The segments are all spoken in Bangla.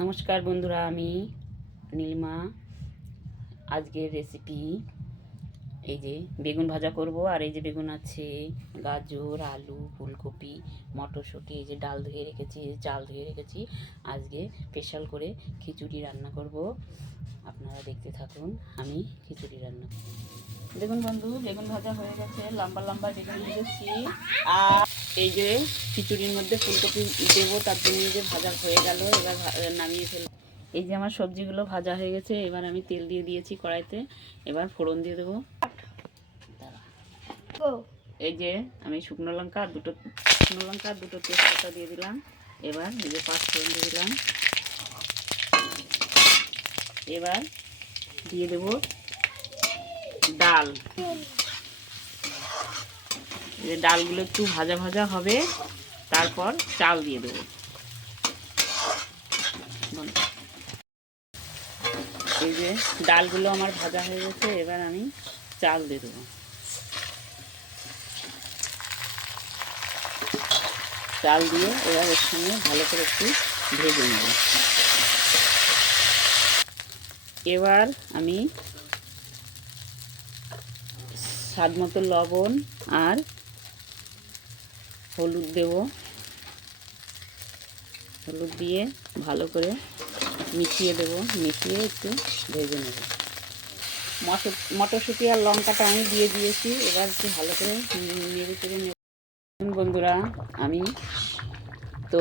নমস্কার বন্ধুরা, আমি নীলিমা। আজকের রেসিপি এই যে বেগুন ভাজা করব। আর এই যে বেগুন আছে, গাজর, আলু, ফুলকপি, মটরশুঁটি, এই যে ডাল ধুয়ে রেখেছি, এই যে চাল ধুয়ে রেখেছি। আজকে স্পেশাল করে খিচুড়ি রান্না করব। আপনারা দেখতে থাকুন, আমি খিচুড়ি রান্না করব। দেখুন বন্ধু, বেগুন ভাজা হয়ে গেছে, লম্বা লম্বা বেগুন ভেজেছি। আর এই যে খিচুড়ির মধ্যে ফুলকপি দেবো, তার জন্য যে ভাজা হয়ে গেল, এবার নামিয়ে ফেলব। এই যে আমার সবজিগুলো ভাজা হয়ে গেছে, এবার আমি তেল দিয়ে দিয়েছি কড়াইতে। এবার ফোড়ন দিয়ে দেবো। এই যে আমি শুকনো লঙ্কা আর দুটো তেজপাতা দিয়ে দিলাম। এবার এই যে পাঁচফোড়ন দিয়ে দিলাম। এবার দিয়ে দেবো ডাল। এই ডালগুলো একটু ভাজা ভাজা হবে, তারপর চাল দিয়ে দেবো। এই যে ডালগুলো আমার ভাজা হয়ে গেছে, এবার আমি চাল দিয়ে দেবো। চাল দিয়ে এবার এর সঙ্গে ভালো করে একটু ভেজে নেব। এবার আমি স্বাদ মতো লবণ আর হলুদ দেব। হলুদ দিয়ে ভালো করে মিশিয়ে দেব, মিশিয়ে একটু ভেজে নেব। মটরশুঁটি আর লঙ্কাটা আমি দিয়ে দিয়েছি। এবার একটু ভালো করে নেড়ে চেড়ে নেব। বন্ধুরা, আমি তো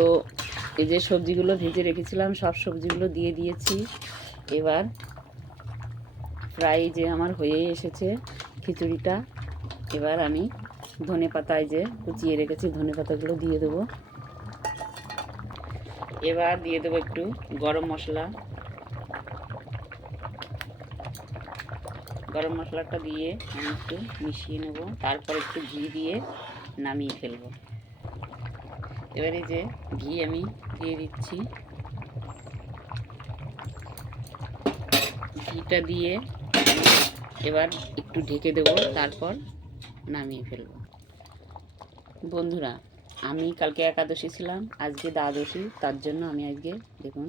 এই যে সবজিগুলো ভেজে রেখেছিলাম, সব সবজিগুলো দিয়ে দিয়েছি। এবার প্রায় যে আমার হয়ে এসেছে খিচুড়িটা। এবার আমি ধনেপাতায় যে কুচিয়ে রেখেছি, ধনেপাতাগুলো দিয়ে দেবো। এবার দিয়ে দেবো একটু গরম মশলা। গরম মশলাটা দিয়ে আমি একটু মিশিয়ে নেব, তারপর একটু ঘি দিয়ে নামিয়ে ফেলবো। এবারে যে ঘি আমি দিয়ে দিচ্ছি, ঘিটা দিয়ে এবার একটু ঢেকে দেবো, তারপর নামিয়ে ফেলবো। বন্ধুরা, আমি কালকে একাদশী ছিলাম, আজকে দ্বাদশী, তার জন্য আমি আজকে দেখুন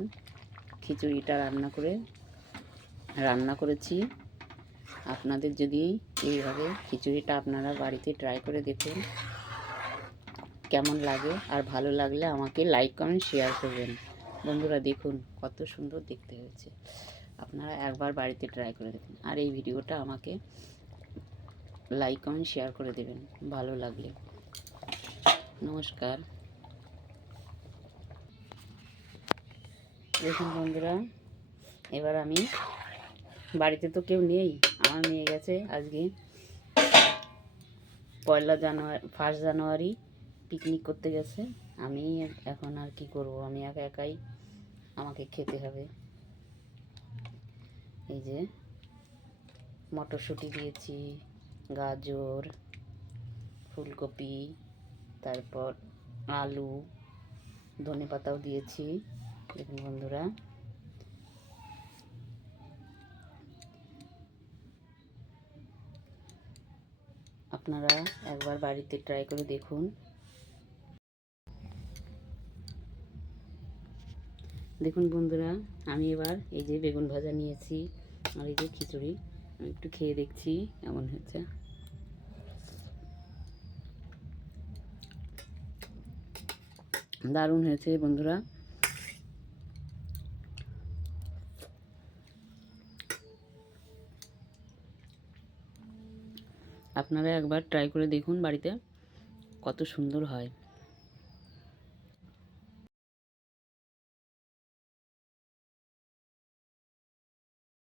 খিচুড়িটা রান্না করেছি। আপনাদের যদি এইভাবে খিচুড়িটা আপনারা বাড়িতে ট্রাই করে দেখুন কেমন লাগে, আর ভালো লাগলে আমাকে লাইক কমেন্ট শেয়ার করবেন। বন্ধুরা দেখুন কত সুন্দর দেখতে হয়েছে, আপনারা একবার বাড়িতে ট্রাই করে দেখুন। আর এই ভিডিওটা আমাকে লাইক কমেন্ট শেয়ার করে দেবেন ভালো লাগলে। নমস্কার। দেখুন বন্ধুরা, এবার আমি বাড়িতে তো কেউ নেই, আমার মেয়ে গেছে আজকে 1 জানুয়ারি পিকনিক করতে গেছে। আমি এখন আর কি করব, আমি একাই আমাকে খেতে হবে। এই যে মটরশুঁটি দিয়েছি, গাজর, ফুলকপি, তারপর আলু, ধনেপাতাও দিয়েছি। দেখুন বন্ধুরা, আপনারা একবার বাড়িতে ট্রাই করে দেখুন। দেখুন বন্ধুরা, আমি এবার এই যে বেগুন ভাজা নিয়েছি আর এই যে খিচুড়ি, আমি একটু খেয়ে দেখছি কেমন হয়েছে। দারুণ হয়েছে বন্ধুরা। আপনারা একবার ট্রাই করে দেখুন বাড়িতে, কত সুন্দর হয়।